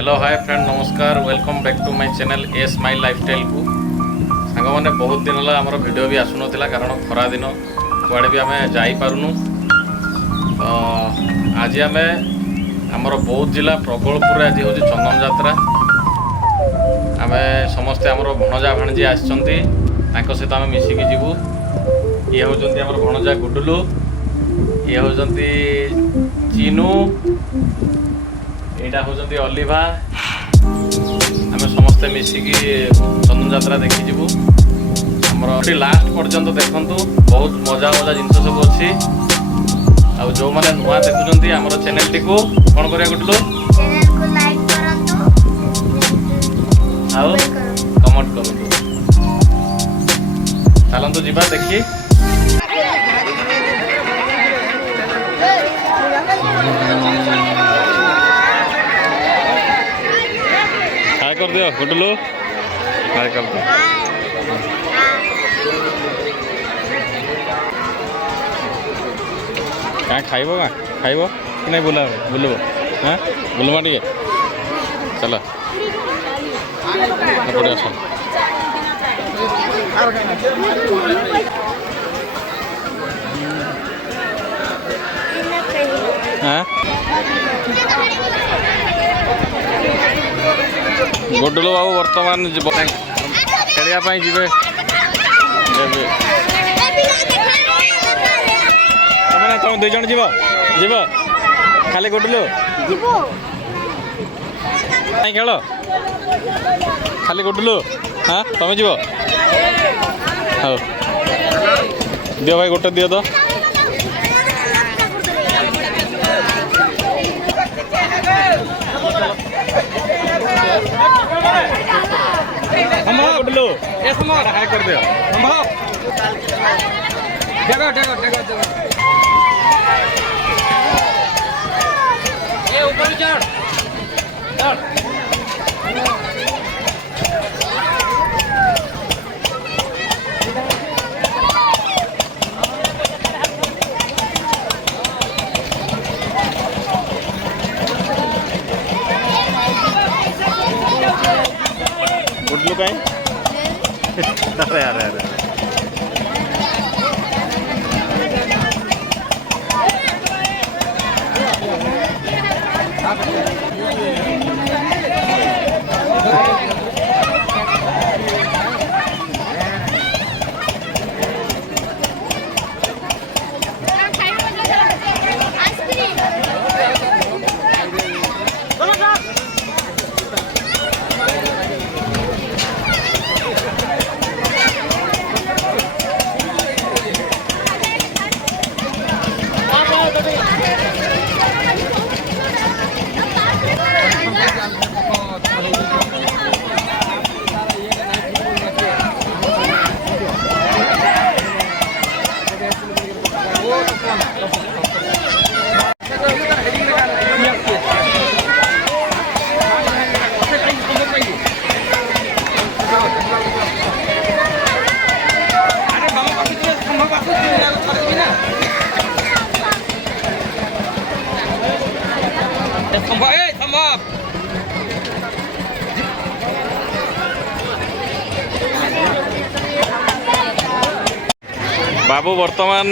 Hello hi friend नमस्कार welcome back to my channel a smile lifestyle को सांग मैंने बहुत दिन है आमर वीडियो भी आसुन कारण खरा दिन कुआड़े भी आम जापरूँ तो आज आम आमर बौद्ध जिला प्रबलपुर आज हूँ चंदन यात्रा आम समस्ते आमर भणजा भाणजी आसत सहित आम मिसिकी जीवु ये हूँ आमर भणजा गुडुलु ये हूँ चिनू यहाँ हूँ अलिभा आम समस्ते मिसिकी चंदन यात्रा देखी जीवु आमर लास्ट पर्यंत देखु बहुत मजा मजा जिन सब अच्छी आ जो मैंने नुआ देखुं आमर चैनल टी को कौन करा गुटलु कमेंट करूँ चलतु जीवा देखी हाय कर दियो गुटलु हाय कर दियो क्या खाइब कि नहीं बुला बुलब हाँ बुलमा टे चल पड़े आस हाँ गुडलु बाबू बर्तमान खेलिया जीवे तुम दुई जन जीव जीव खाली गुडलु खेल खाली गुडलु हाँ तुम जीव हाँ दियो भाई गोटे दियो तो गुडलु ये समय हाय कर दियो ये ऊपर चढ़ गुडलु कहीं अरे अरे अरे बाबू बर्तमान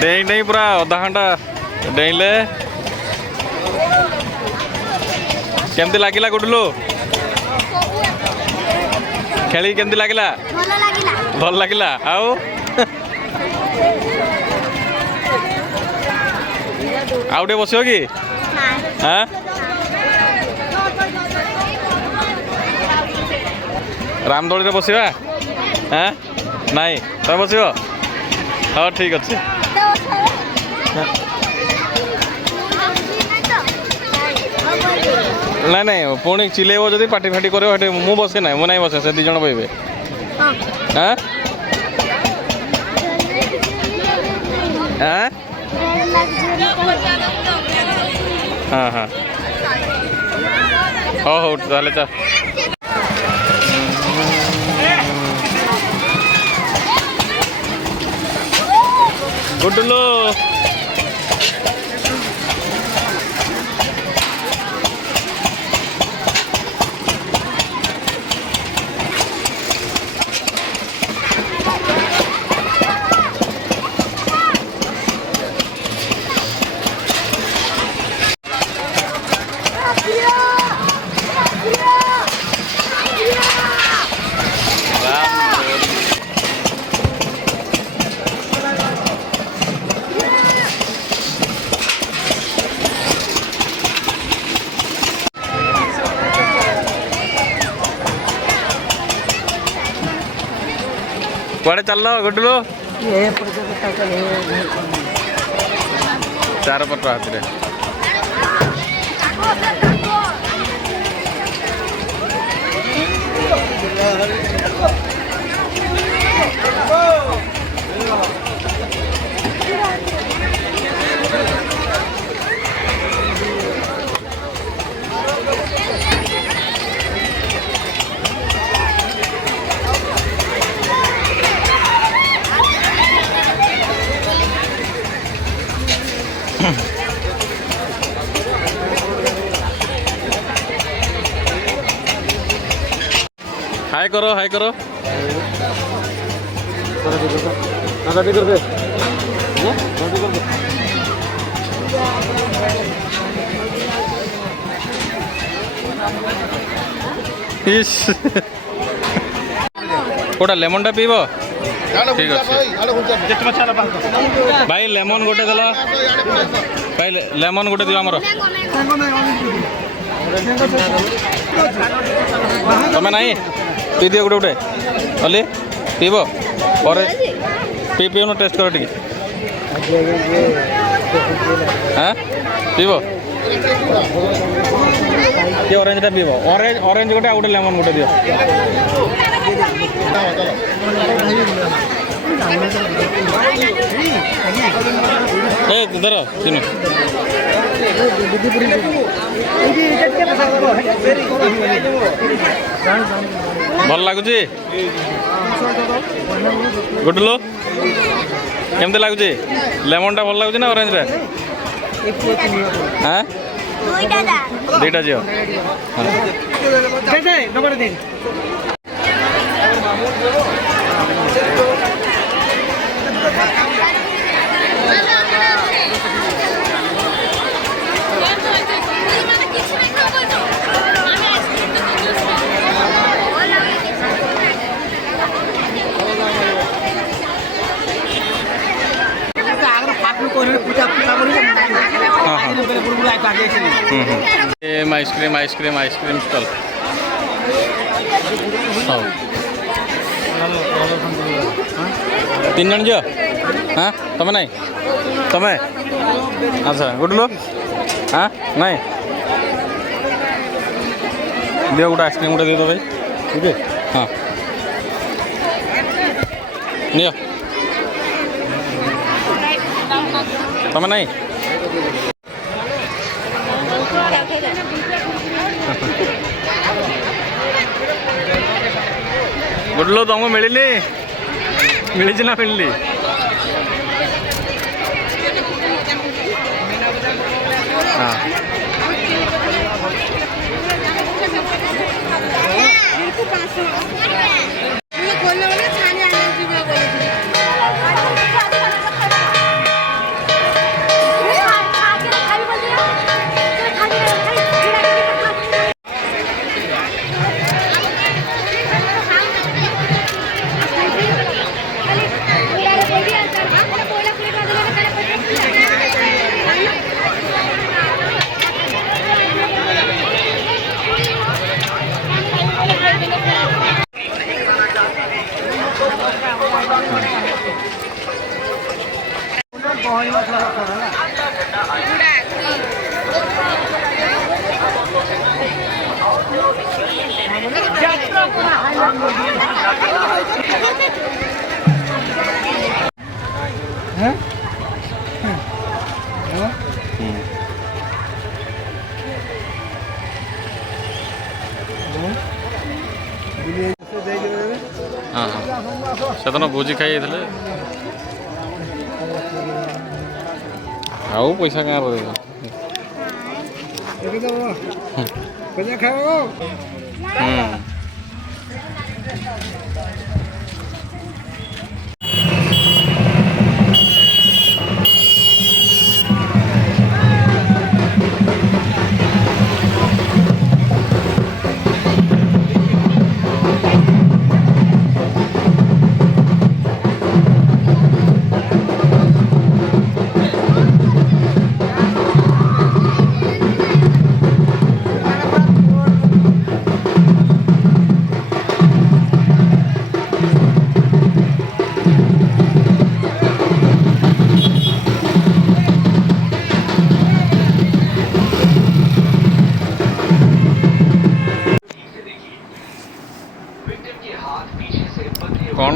डेई डेई पूरा अधा घंटा डेले केमती लगिला गुडलु खेली केमती लगिला भल लगिला आउ आउटे बसियो कि हाँ रामदोली रे बसिबा हाँ नाई तुम बस हाँ ठीक अच्छे ना नहीं पुणी चिलेब जब पार्टी फाटी कर मु बसे ना मु नहीं बसे से दिज बहबे हाँ हाँ हाँ हाँ हो हो ताले चा गुडलु କୁଆଡ଼େ ଚାଲ ଗୁଡୁଲୁ? ଚାରପଟ ହାତୀରେ हाय करो हाय करो कोटा लेमन टा पीब ठीक अच्छे भाई लेमन गोटे दल भाई लेमन गोटे दियो आमर तमें ना पी दियो गोटे गोटे अली पीब और पीऊन टेस्ट कर टे हाँ पीब ये ऑरेंज टा पीब ऑरेंज ऑरेंज गोटे गोटे लेमन गोटे दियो ए धर तीन भल लगुच गुडलू केमती लगुच लेमन टा भल लगुच ना ऑरेंज टा हाँ दुईटा झील आइसक्रीम आइसक्रीम आइसक्रीम स्टॉल तीन जन जो हाँ तमें नहीं तमें अच्छा गुडलू हाँ नहीं दियो गोटे आइसक्रीम गोटे दियो तो भाई ठीक है हाँ नियो तमें नहीं गुडलू तुमको मिलनी मिली ना मिलनी हाँ हाँ हाँ से भोजी खाई आउ पैसा क्या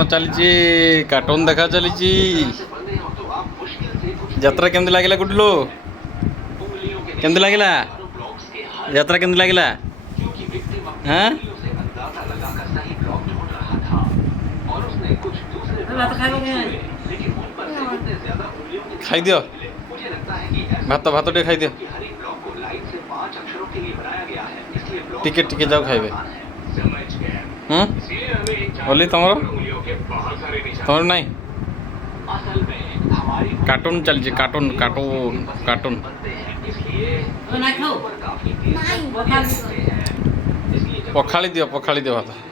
कौन चली कार्टून देखा चली यात्रा केमती लगे गुडलू केमती लगे यात्रा केमती लगे हाँ खाई दियो भात भात टे खाई दियो टिके टिके जाओ खाइबे बोली तुमर तुमर नहीं कार्टून चलती कार्टून कार्टून कार्टून पखाड़ी दियो भात